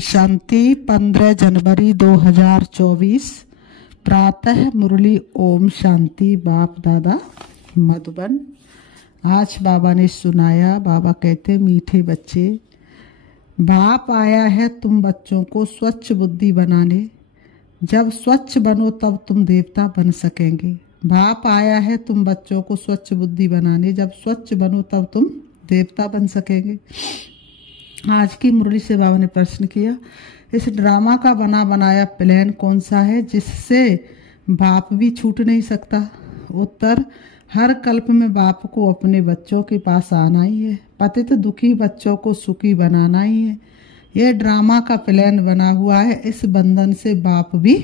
शांति। 15 जनवरी 2024 प्रातः मुरली। ओम शांति। बाप दादा मधुबन। आज बाबा ने सुनाया। बाबा कहते, मीठे बच्चे, बाप आया है तुम बच्चों को स्वच्छ बुद्धि बनाने। जब स्वच्छ बनो तब तुम देवता बन सकेंगे। बाप आया है तुम बच्चों को स्वच्छ बुद्धि बनाने। जब स्वच्छ बनो तब तुम देवता बन सकेंगे। आज की मुरली से बाबा ने प्रश्न किया, इस ड्रामा का बना बनाया प्लान कौन सा है जिससे बाप भी छूट नहीं सकता? उत्तर, हर कल्प में बाप को अपने बच्चों के पास आना ही है। पतित दुखी बच्चों को सुखी बनाना ही है। यह ड्रामा का प्लान बना हुआ है। इस बंधन से बाप भी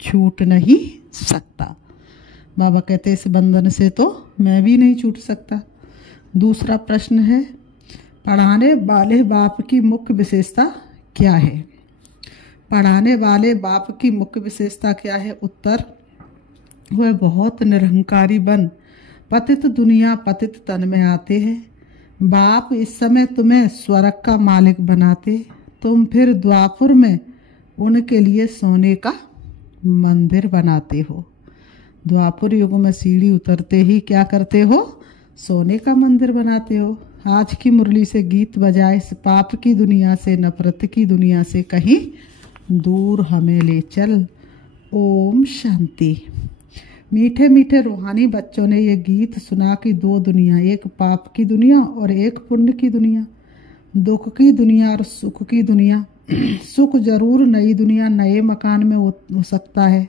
छूट नहीं सकता। बाबा कहते, इस बंधन से तो मैं भी नहीं छूट सकता। दूसरा प्रश्न है, पढ़ाने वाले बाप की मुख्य विशेषता क्या है? पढ़ाने वाले बाप की मुख्य विशेषता क्या है? उत्तर, वह बहुत निरहंकारी बन पतित दुनिया पतित तन में आते हैं। बाप इस समय तुम्हें स्वर्ग का मालिक बनाते, तुम फिर द्वापुर में उनके लिए सोने का मंदिर बनाते हो। द्वापुर युग में सीढ़ी उतरते ही क्या करते हो? सोने का मंदिर बनाते हो। आज की मुरली से गीत बजाए, इस पाप की दुनिया से, नफरत की दुनिया से कहीं दूर हमें ले चल। ओम शांति। मीठे मीठे रूहानी बच्चों ने ये गीत सुना कि दो दुनिया, एक पाप की दुनिया और एक पुण्य की दुनिया, दुख की दुनिया और सुख की दुनिया। सुख जरूर नई दुनिया नए मकान में हो सकता है,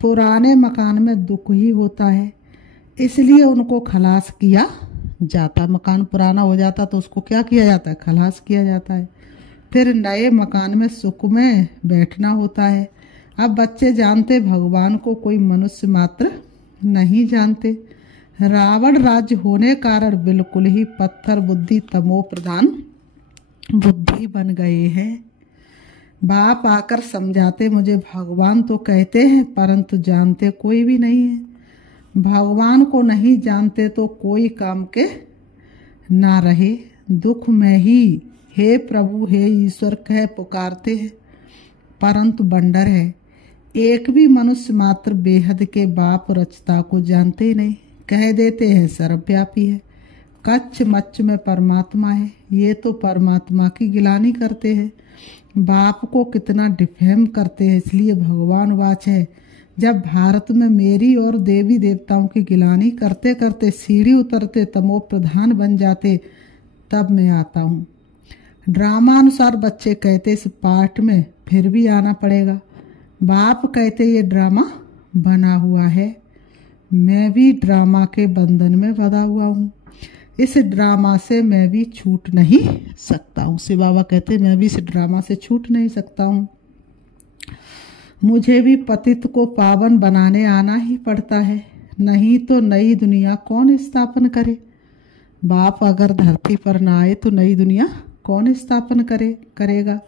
पुराने मकान में दुख ही होता है, इसलिए उनको खलास किया जाता। मकान पुराना हो जाता तो उसको क्या किया जाता है? खलास किया जाता है। फिर नए मकान में सुख में बैठना होता है। अब बच्चे जानते भगवान को कोई मनुष्य मात्र नहीं जानते। रावण राज्य होने कारण बिल्कुल ही पत्थर बुद्धि तमो प्रधान बुद्धि बन गए हैं। बाप आकर समझाते, मुझे भगवान तो कहते हैं परंतु जानते कोई भी नहीं है। भगवान को नहीं जानते तो कोई काम के ना रहे। दुख में ही हे प्रभु हे ईश्वर कह पुकारते हैं परंतु बंडर है। एक भी मनुष्य मात्र बेहद के बाप रचता को जानते ही नहीं। कह देते हैं सर्वव्यापी है, कच्छ मच्छ में परमात्मा है। ये तो परमात्मा की गिलानी करते हैं, बाप को कितना डिफेम करते हैं। इसलिए भगवान वाच है, जब भारत में मेरी और देवी देवताओं की गिलानी करते करते सीढ़ी उतरते तमो प्रधान बन जाते, तब मैं आता हूँ। ड्रामा अनुसार बच्चे कहते, इस पाठ में फिर भी आना पड़ेगा। बाप कहते, ये ड्रामा बना हुआ है, मैं भी ड्रामा के बंधन में बंधा हुआ हूँ। इस ड्रामा से मैं भी छूट नहीं सकता हूँ। शिव बाबा कहते, मैं भी इस ड्रामा से छूट नहीं सकता हूँ। मुझे भी पतित को पावन बनाने आना ही पड़ता है, नहीं तो नई दुनिया कौन स्थापन करे? बाप अगर धरती पर ना आए तो नई दुनिया कौन स्थापन करेगा?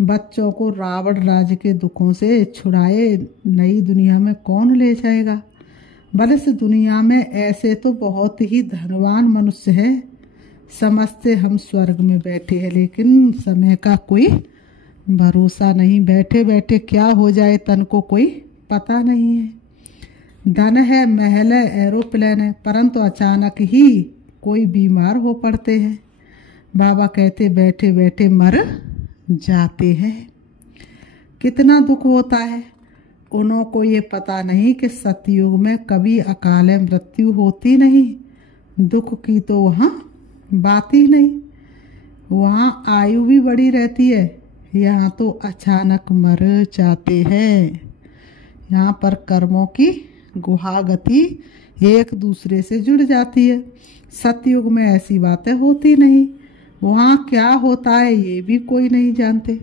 बच्चों को रावण राज्य के दुखों से छुड़ाए नई दुनिया में कौन ले जाएगा? भले इस दुनिया में ऐसे तो बहुत ही धनवान मनुष्य हैं, समझते हम स्वर्ग में बैठे हैं, लेकिन समय का कोई भरोसा नहीं। बैठे बैठे क्या हो जाए तन को कोई पता नहीं है। धन है, महल है, एरोप्लेन है, परंतु अचानक ही कोई बीमार हो पड़ते हैं। बाबा कहते, बैठे बैठे मर जाते हैं। कितना दुख होता है। उन्हों को ये पता नहीं कि सतयुग में कभी अकाल मृत्यु होती नहीं। दुख की तो वहाँ बात ही नहीं। वहाँ आयु भी बड़ी रहती है, यहाँ तो अचानक मर जाते हैं। यहाँ पर कर्मों की गुहा गति एक दूसरे से जुड़ जाती है। सतयुग में ऐसी बातें होती नहीं। वहाँ क्या होता है ये भी कोई नहीं जानते।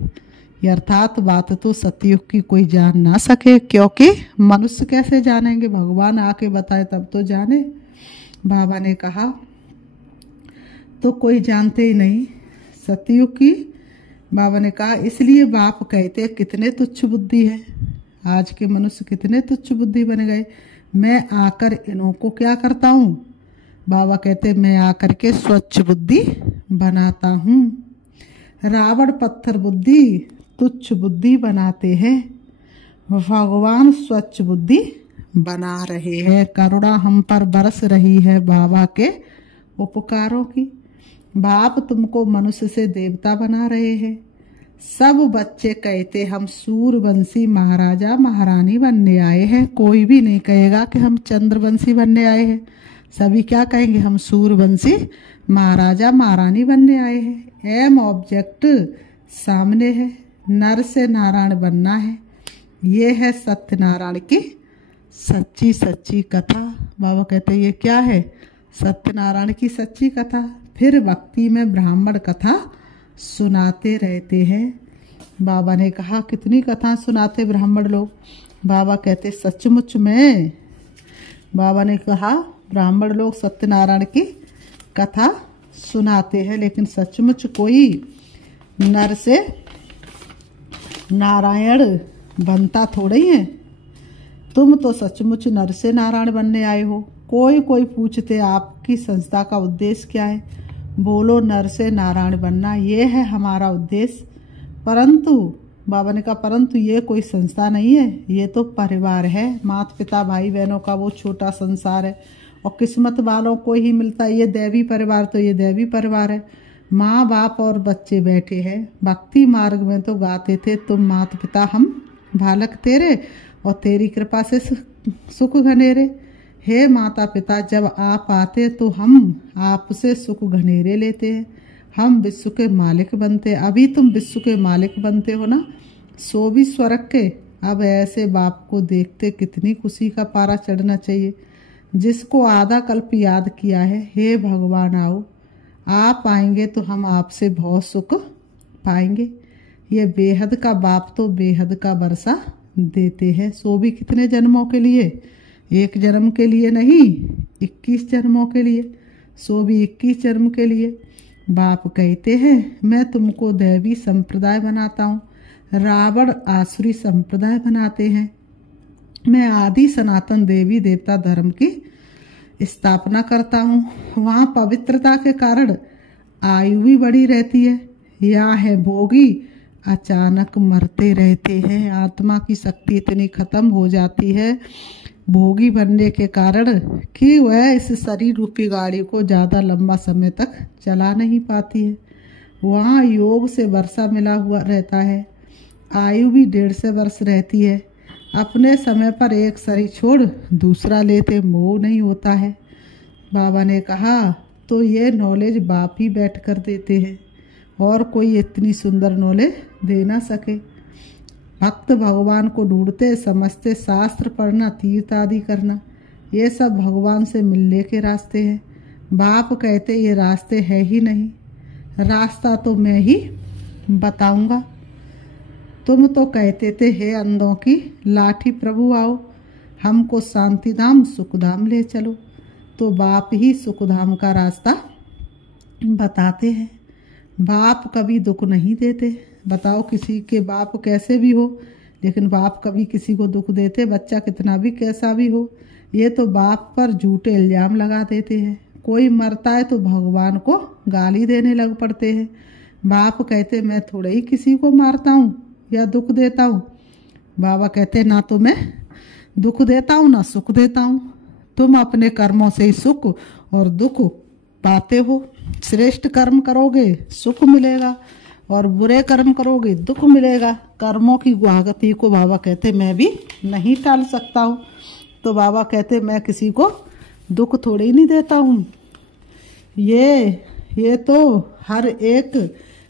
अर्थात बात तो सतयुग की कोई जान ना सके, क्योंकि मनुष्य कैसे जानेंगे? भगवान आके बताए तब तो जाने। बाबा ने कहा तो कोई जानते ही नहीं सतयुग की। बाबा ने कहा, इसलिए बाप कहते कितने तुच्छ बुद्धि है। आज के मनुष्य कितने तुच्छ बुद्धि बन गए। मैं आकर इन्हों को क्या करता हूँ? बाबा कहते, मैं आकर के स्वच्छ बुद्धि बनाता हूँ। रावण पत्थर बुद्धि तुच्छ बुद्धि बनाते हैं, भगवान स्वच्छ बुद्धि बना रहे हैं। करुणा हम पर बरस रही है बाबा के उपकारों की। बाप तुमको मनुष्य से देवता बना रहे हैं। सब बच्चे कहते हम सूर्यवंशी महाराजा महारानी बनने आए हैं। कोई भी नहीं कहेगा कि हम चंद्रवंशी बनने आए हैं। सभी क्या कहेंगे, हम सूर्यवंशी महाराजा महारानी बनने आए हैं। एम ऑब्जेक्ट सामने है, नर से नारायण बनना है। ये है सत्यनारायण की सच्ची सच्ची कथा। बाबा कहते ये क्या है, सत्यनारायण की सच्ची कथा। फिर भक्ति में ब्राह्मण कथा सुनाते रहते हैं। बाबा ने कहा कितनी कथा सुनाते ब्राह्मण लोग। बाबा कहते सचमुच में। बाबा ने कहा ब्राह्मण लोग सत्यनारायण की कथा सुनाते हैं, लेकिन सचमुच कोई नर से नारायण बनता थोड़ा ही है। तुम तो सचमुच नर से नारायण बनने आए हो। कोई पूछते आपकी संस्था का उद्देश्य क्या है, बोलो नर से नारायण बनना, ये है हमारा उद्देश्य। परंतु बाबा ने कहा परंतु ये कोई संस्था नहीं है, ये तो परिवार है। माता पिता भाई बहनों का वो छोटा संसार है, और किस्मत वालों को ही मिलता है ये दैवी परिवार। तो ये दैवी परिवार है, माँ बाप और बच्चे बैठे हैं। भक्ति मार्ग में तो गाते थे तुम माता पिता हम बालक तेरे, और तेरी कृपा से सुख घनेरे। हे माता पिता, जब आप आते तो हम आपसे सुख घनेरे लेते हैं, हम विश्व के मालिक बनते। अभी तुम विश्व के मालिक बनते हो ना, सो भी स्वर्ग के। अब ऐसे बाप को देखते कितनी खुशी का पारा चढ़ना चाहिए, जिसको आधा कल्प याद किया है। हे भगवान आओ, आप आएंगे तो हम आपसे बहुत सुख पाएंगे। ये बेहद का बाप तो बेहद का वर्षा देते हैं, सो भी कितने जन्मों के लिए, एक जन्म के लिए नहीं 21 जन्मों के लिए, सो भी 21 जन्म के लिए। बाप कहते हैं मैं तुमको दैवी संप्रदाय बनाता हूँ, रावण आसुरी संप्रदाय बनाते हैं। मैं आदि सनातन देवी देवता धर्म की स्थापना करता हूँ। वहाँ पवित्रता के कारण आयु भी बढ़ी रहती है। यहाँ है भोगी अचानक मरते रहते हैं। आत्मा की शक्ति इतनी खत्म हो जाती है भोगी बनने के कारण कि वह इस शरीर रूपी गाड़ी को ज़्यादा लंबा समय तक चला नहीं पाती है। वहाँ योग से वर्षा मिला हुआ रहता है, आयु भी 150 वर्ष रहती है। अपने समय पर एक शरीर छोड़ दूसरा लेते मोह नहीं होता है। बाबा ने कहा तो ये नॉलेज बाप ही बैठ कर देते हैं, और कोई इतनी सुंदर नॉलेज दे ना सके। भक्त भगवान को ढूंढते समझते, शास्त्र पढ़ना तीर्थ आदि करना, ये सब भगवान से मिलने के रास्ते हैं। बाप कहते ये रास्ते है ही नहीं, रास्ता तो मैं ही बताऊंगा। तुम तो कहते थे हे अंधों की लाठी प्रभु आओ, हमको शांतिधाम सुखधाम ले चलो। तो बाप ही सुखधाम का रास्ता बताते हैं। बाप कभी दुख नहीं देते। बताओ किसी के बाप कैसे भी हो, लेकिन बाप कभी किसी को दुख देते? बच्चा कितना भी कैसा भी हो, ये तो बाप पर झूठे इल्जाम लगा देते हैं। कोई मरता है तो भगवान को गाली देने लग पड़ते हैं। बाप कहते मैं थोड़े ही किसी को मारता हूँ या दुख देता हूँ। बाबा कहते ना तो मैं दुख देता हूँ ना सुख देता हूँ, तुम अपने कर्मों से ही सुख और दुख पाते हो। श्रेष्ठ कर्म करोगे सुख मिलेगा, और बुरे कर्म करोगे दुख मिलेगा। कर्मों की गुआगति को बाबा कहते मैं भी नहीं टाल सकता हूँ। तो बाबा कहते मैं किसी को दुख थोड़ी ही नहीं देता हूँ। ये तो हर एक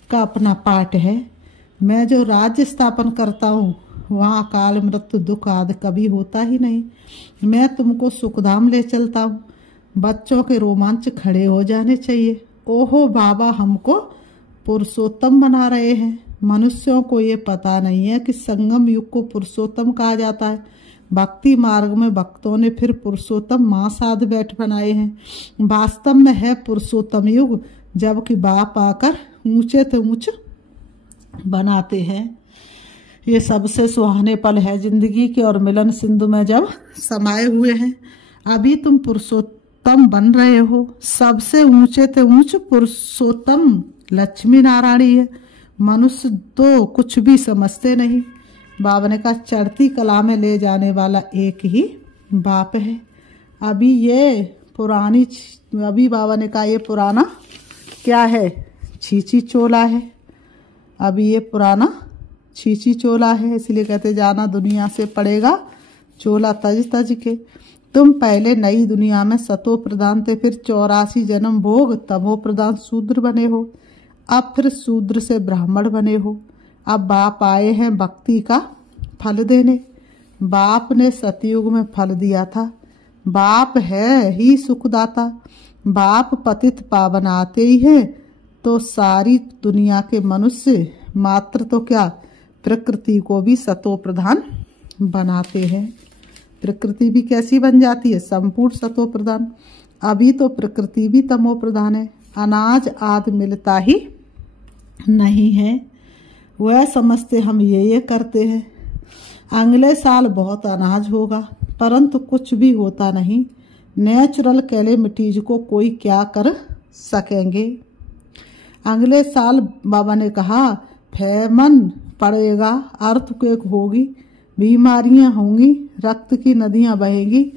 का अपना पाठ है। मैं जो राज्य स्थापन करता हूँ वहाँ काल मृत्यु दुख आदि कभी होता ही नहीं। मैं तुमको सुखधाम ले चलता हूँ। बच्चों के रोमांच खड़े हो जाने चाहिए। ओहो बाबा हमको पुरुषोत्तम बना रहे हैं। मनुष्यों को ये पता नहीं है कि संगम युग को पुरुषोत्तम कहा जाता है। भक्ति मार्ग में भक्तों ने फिर पुरुषोत्तम माँ साध बैठ बनाए हैं। वास्तव में है पुरुषोत्तम युग, जबकि बाप आकर ऊंचे से ऊंच बनाते हैं। ये सबसे सुहाने पल है जिंदगी के, और मिलन सिंधु में जब समाये हुए हैं। अभी तुम पुरुषोत्तम बन रहे हो। सबसे ऊंचे से ऊंच पुरुषोत्तम लक्ष्मी नारायणी है। मनुष्य तो कुछ भी समझते नहीं। बाबा ने कहा चढ़ती कला में ले जाने वाला एक ही बाप है। अभी बाबा ने कहा ये पुराना क्या है, छींची चोला है। अभी ये पुराना छींची चोला है, इसलिए कहते जाना दुनिया से पड़ेगा चोला तज तज के। तुम पहले नई दुनिया में सतो प्रधान थे, फिर 84 जन्म भोग तमो प्रधान शूद्र बने हो, अब फिर शूद्र से ब्राह्मण बने हो। अब बाप आए हैं भक्ति का फल देने। बाप ने सतयुग में फल दिया था। बाप है ही सुखदाता। बाप पतित पावन आते ही है तो सारी दुनिया के मनुष्य मात्र तो क्या प्रकृति को भी सतो प्रधान बनाते हैं। प्रकृति भी कैसी बन जाती है, संपूर्ण सतो प्रधान। अभी तो प्रकृति भी तमो प्रधान है, अनाज आदि मिलता ही नहीं है। वह समझते हम ये करते हैं, अगले साल बहुत अनाज होगा, परंतु कुछ भी होता नहीं। नेचुरल कैलेमिटीज को कोई क्या कर सकेंगे। अगले साल बाबा ने कहा फैमन पड़ेगा, अर्थक्वेक होगी, बीमारियां होंगी, रक्त की नदियां बहेंगी।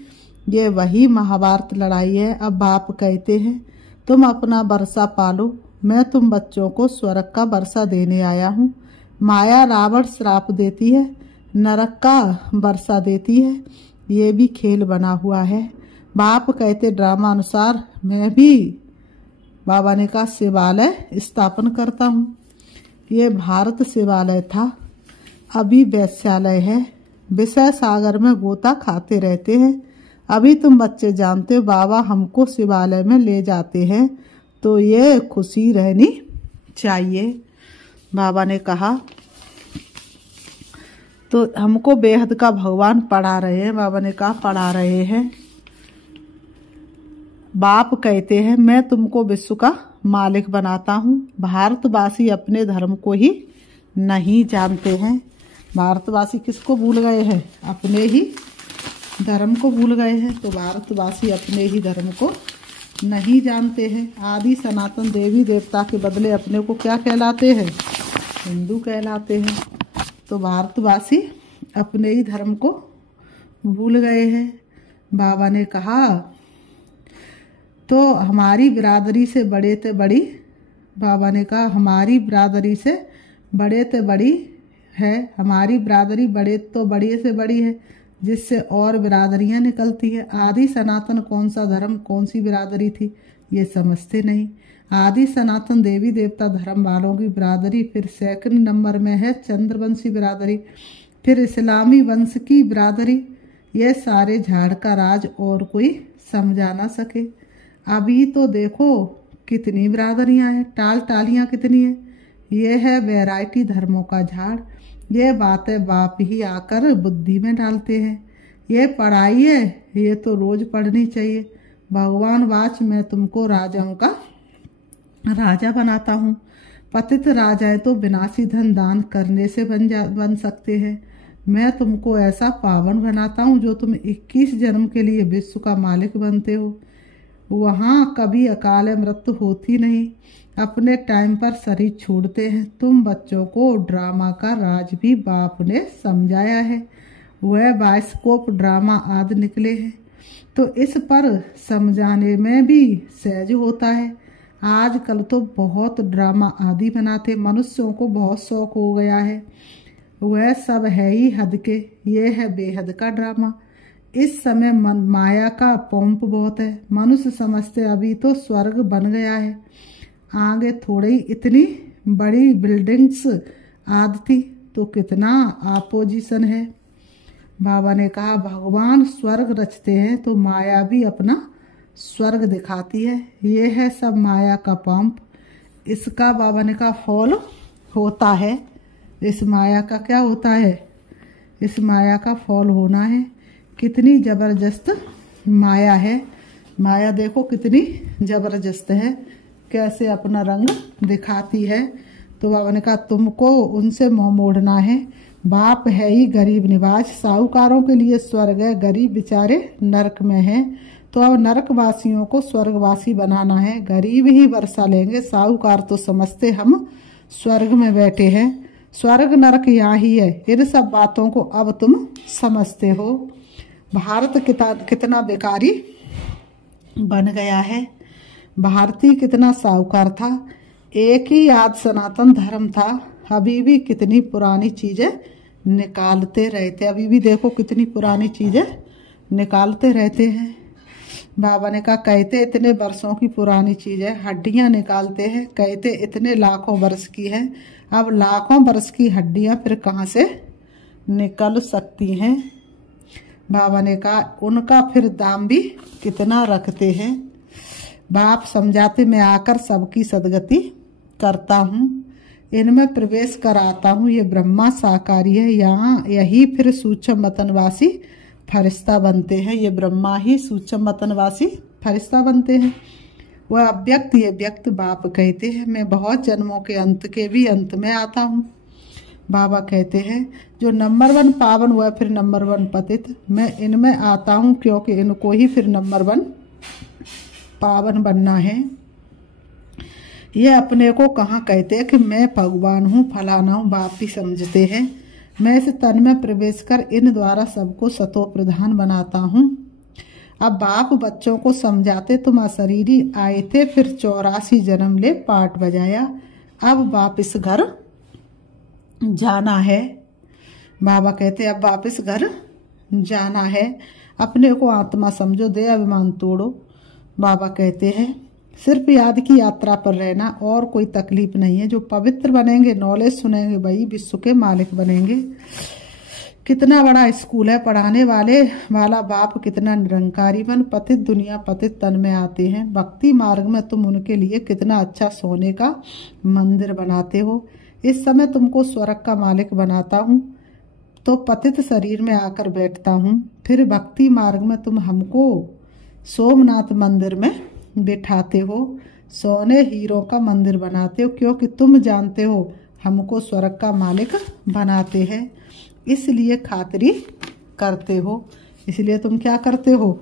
ये वही महाभारत लड़ाई है। अब बाप कहते हैं तुम अपना वर्षा पालो, मैं तुम बच्चों को स्वर्ग का वर्षा देने आया हूँ। माया रावण श्राप देती है, नरक का वर्षा देती है, ये भी खेल बना हुआ है। बाप कहते ड्रामा अनुसार मैं भी बाबा ने कहा शिवालय स्थापन करता हूँ। ये भारत शिवालय था, अभी वैश्यालय है। विषय सागर में गोता खाते रहते हैं। अभी तुम बच्चे जानते हो बाबा हमको शिवालय में ले जाते हैं तो ये खुशी रहनी चाहिए। बाबा ने कहा तो हमको बेहद का भगवान पढ़ा रहे हैं। बाबा ने कहा पढ़ा रहे हैं। बाप कहते हैं मैं तुमको विश्व का मालिक बनाता हूँ। भारतवासी अपने धर्म को ही नहीं जानते हैं। भारतवासी किसको भूल गए हैं, अपने ही धर्म को भूल गए हैं। तो भारतवासी अपने ही धर्म को नहीं जानते हैं। आदि सनातन देवी देवता के बदले अपने को क्या कहलाते हैं, हिंदू कहलाते हैं। तो भारतवासी अपने ही धर्म को भूल गए हैं। बाबा ने कहा तो हमारी बिरादरी से बड़े ते बड़ी, बाबा ने कहा हमारी बिरादरी से बड़े ते बड़ी है, हमारी बिरादरी बड़े तो बड़ी से बड़ी है जिससे और बिरादरियां निकलती है। आदि सनातन कौन सा धर्म कौन सी बिरादरी थी ये समझते नहीं। आदि सनातन देवी देवता धर्म वालों की बिरादरी, फिर सेकंड नंबर में है चंद्रवंशी बिरादरी, फिर इस्लामी वंश की बिरादरी। ये सारे झाड़ का राज और कोई समझा ना सके। अभी तो देखो कितनी बिरादरियां हैं, टालियां कितनी है। ये है वैरायटी धर्मों का झाड़। ये बातें बाप ही आकर बुद्धि में डालते हैं। ये पढ़ाई है, ये तो रोज पढ़नी चाहिए। भगवान वाच मैं तुमको राजाओं का राजा बनाता हूँ। पतित राजाएं तो विनाशी धन दान करने से बन सकते हैं। मैं तुमको ऐसा पावन बनाता हूँ जो तुम 21 जन्म के लिए विश्व का मालिक बनते हो। वहाँ कभी अकाल मृत्यु होती नहीं, अपने टाइम पर शरीर छोड़ते हैं। तुम बच्चों को ड्रामा का राज भी बाप ने समझाया है। वह बायोस्कोप ड्रामा आदि निकले हैं तो इस पर समझाने में भी सहज होता है। आजकल तो बहुत ड्रामा आदि बनाते, मनुष्यों को बहुत शौक हो गया है। वह सब है ही हद के, ये है बेहद का ड्रामा। इस समय माया का पंप बहुत है। मनुष्य समझते अभी तो स्वर्ग बन गया है, आगे थोड़ी इतनी बड़ी बिल्डिंग्स आदि थी तो कितना आपोजिशन है। बाबा ने कहा भगवान स्वर्ग रचते हैं तो माया भी अपना स्वर्ग दिखाती है। ये है सब माया का पंप। इसका बाबा ने कहा फॉल होता है। इस माया का क्या होता है, इस माया का फॉल होना है। कितनी जबरदस्त माया है। माया देखो कितनी जबरदस्त है, कैसे अपना रंग दिखाती है। तो बाबा ने कहा तुमको उनसे मुंह मोड़ना है। बाप है ही गरीब निवाज, साहूकारों के लिए स्वर्ग है, गरीब बेचारे नरक में हैं। तो अब नरकवासियों को स्वर्गवासी बनाना है। गरीब ही वर्षा लेंगे, साहूकार तो समझते हम स्वर्ग में बैठे हैं, स्वर्ग नरक यहाँ ही है। इन सब बातों को अब तुम समझते हो। भारत कितना बेकारी बन गया है। भारतीय कितना साहूकार था, एक ही याद सनातन धर्म था। अभी भी कितनी पुरानी चीजें निकालते रहते, अभी भी देखो कितनी पुरानी चीजें निकालते रहते हैं। बाबा ने कहा, कहते इतने वर्षों की पुरानी चीजें, हड्डियां निकालते हैं, कहते इतने लाखों वर्ष की है। अब लाखों वर्ष की हड्डियां फिर कहाँ से निकल सकती हैं। बाबा ने कहा, उनका फिर दाम भी कितना रखते हैं। बाप समझाते, मैं आकर सबकी सदगति करता हूँ, इनमें प्रवेश कराता हूँ। ये ब्रह्मा साकारी है, यहाँ यही फिर सूक्ष्म मतनवासी फरिश्ता बनते हैं। ये ब्रह्मा ही सूक्ष्म मतनवासी फरिश्ता बनते हैं। वह अव्यक्त ये व्यक्त बाप कहते हैं। मैं बहुत जन्मों के अंत के भी अंत में आता हूँ। बाबा कहते हैं, जो नंबर 1 पावन वह फिर नंबर 1 पतित। मैं इनमें आता हूँ क्योंकि इनको ही फिर नंबर 1 पावन बनना है। ये अपने को कहाँ कहते हैं कि मैं भगवान हूँ, फलाना हूँ। बाप भी समझते हैं, मैं इस तन में प्रवेश कर इन द्वारा सबको सतो प्रधान बनाता हूँ। अब बाप बच्चों को समझाते, तुम अशरीरी आए थे, फिर 84 जन्म ले पाठ बजाया, अब वापिस घर जाना है। बाबा कहते, अब वापिस घर जाना है। अपने को आत्मा समझो, दे अभिमान तोड़ो। बाबा कहते हैं, सिर्फ याद की यात्रा पर रहना, और कोई तकलीफ नहीं है। जो पवित्र बनेंगे, नॉलेज सुनेंगे, वही विश्व के मालिक बनेंगे। कितना बड़ा स्कूल है, पढ़ाने वाला बाप कितना निरंकारी बन। पतित दुनिया पतित तन में आते हैं। भक्ति मार्ग में तुम उनके लिए कितना अच्छा सोने का मंदिर बनाते हो। इस समय तुमको स्वर्ग का मालिक बनाता हूँ तो पतित शरीर में आकर बैठता हूँ। फिर भक्ति मार्ग में तुम हमको सोमनाथ मंदिर में बिठाते हो, सोने हीरों का मंदिर बनाते हो, क्योंकि तुम जानते हो हमको स्वर्ग का मालिक बनाते हैं, इसलिए खातिरी करते हो। इसलिए तुम क्या करते हो,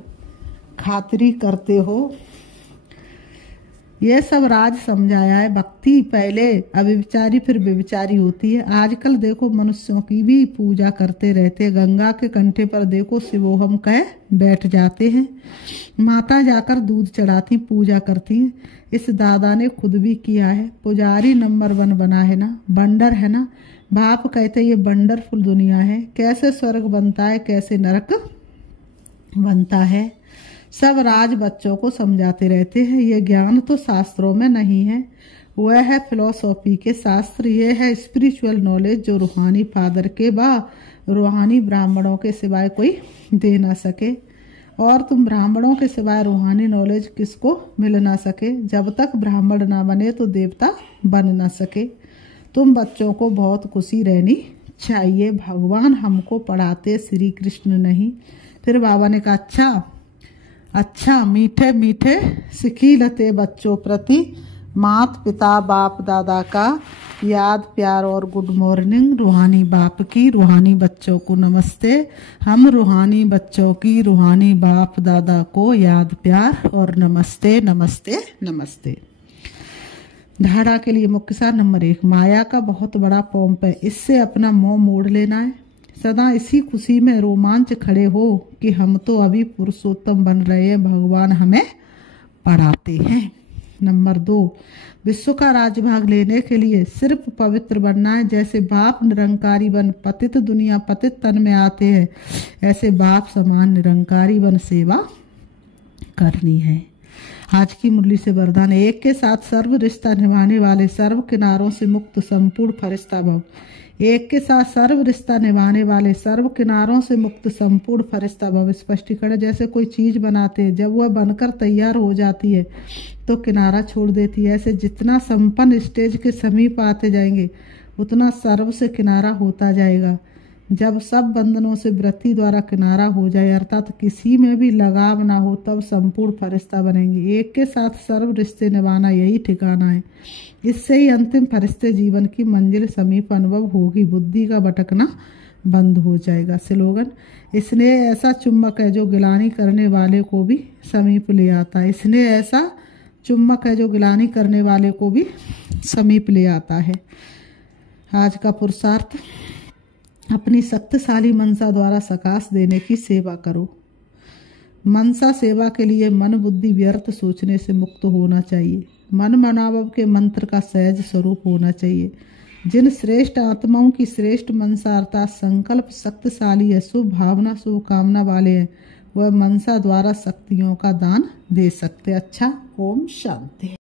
खातिरी करते हो। ये सब राज समझाया है। भक्ति पहले अविचारी फिर व्यभिचारी होती है। आजकल देखो मनुष्यों की भी पूजा करते रहते। गंगा के कंठे पर देखो शिवोहम कह बैठ जाते हैं। माता जाकर दूध चढ़ाती, पूजा करती हैं। इस दादा ने खुद भी किया है। पुजारी नंबर 1 बना है ना, बंडर है ना। बाप कहते ये वंडरफुल दुनिया है, कैसे स्वर्ग बनता है, कैसे नरक बनता है। सब राज बच्चों को समझाते रहते हैं। ये ज्ञान तो शास्त्रों में नहीं है, वह है फिलोसॉफी के शास्त्र। ये है स्पिरिचुअल नॉलेज जो रूहानी फादर के रूहानी ब्राह्मणों के सिवाय कोई दे ना सके। और तुम ब्राह्मणों के सिवाय रूहानी नॉलेज किसको मिल ना सके। जब तक ब्राह्मण ना बने तो देवता बन ना सके। तुम बच्चों को बहुत खुशी रहनी चाहिए। भगवान हमको पढ़ाते, श्री कृष्ण नहीं। फिर बाबा ने कहा, अच्छा मीठे मीठे सिखी लते बच्चों प्रति माता पिता बाप दादा का याद प्यार और गुड मॉर्निंग। रूहानी बाप की रूहानी बच्चों को नमस्ते। हम रूहानी बच्चों की रूहानी बाप दादा को याद प्यार और नमस्ते नमस्ते नमस्ते। धारणा के लिए मुख्य सार नंबर 1, माया का बहुत बड़ा पंप है, इससे अपना मोह मोड़ लेना है। सदा इसी खुशी में रोमांच खड़े हो कि हम तो अभी पुरुषोत्तम बन रहे हैं, भगवान हमें पढ़ाते हैं। नंबर 2, विश्व का राजभाग लेने के लिए सिर्फ पवित्र बनना है। जैसे बाप निरंकारी बन पतित दुनिया पतित तन में आते हैं, ऐसे बाप समान निरंकारी बन सेवा करनी है। आज की मुरली से वरदान, एक के साथ सर्व रिश्ता निभाने वाले सर्व किनारों से मुक्त संपूर्ण फरिश्ता भव। एक के साथ सर्व रिश्ता निभाने वाले सर्व किनारों से मुक्त संपूर्ण फरिश्ता भव। स्पष्टीकरण, जैसे कोई चीज बनाते हैं, जब वह बनकर तैयार हो जाती है तो किनारा छोड़ देती है। ऐसे जितना संपन्न स्टेज के समीप आते जाएंगे उतना सर्व से किनारा होता जाएगा। जब सब बंधनों से वृत्ति द्वारा किनारा हो जाए, अर्थात किसी में भी लगाव ना हो, तब संपूर्ण फरिश्ता बनेंगे। एक के साथ सर्व रिश्ते निभाना यही ठिकाना है। इससे ही अंतिम फरिश्ते जीवन की मंजिल समीप अनुभव होगी, बुद्धि का भटकना बंद हो जाएगा। स्लोगन, स्नेह ऐसा चुम्बक है जो गिलानी करने वाले को भी समीप ले आता है। स्नेह ऐसा चुम्बक है जो गिलानी करने वाले को भी समीप ले आता है। आज का पुरुषार्थ, अपनी शक्तिशाली मनसा द्वारा सकाश देने की सेवा करो। मनसा सेवा के लिए मन बुद्धि व्यर्थ सोचने से मुक्त होना चाहिए। मन मनावव के मंत्र का सहज स्वरूप होना चाहिए। जिन श्रेष्ठ आत्माओं की श्रेष्ठ मनसा अर्थात संकल्प शक्तिशाली है, शुभ भावना शुभ कामना वाले हैं, वह मनसा द्वारा शक्तियों का दान दे सकते। अच्छा, ओम शांति।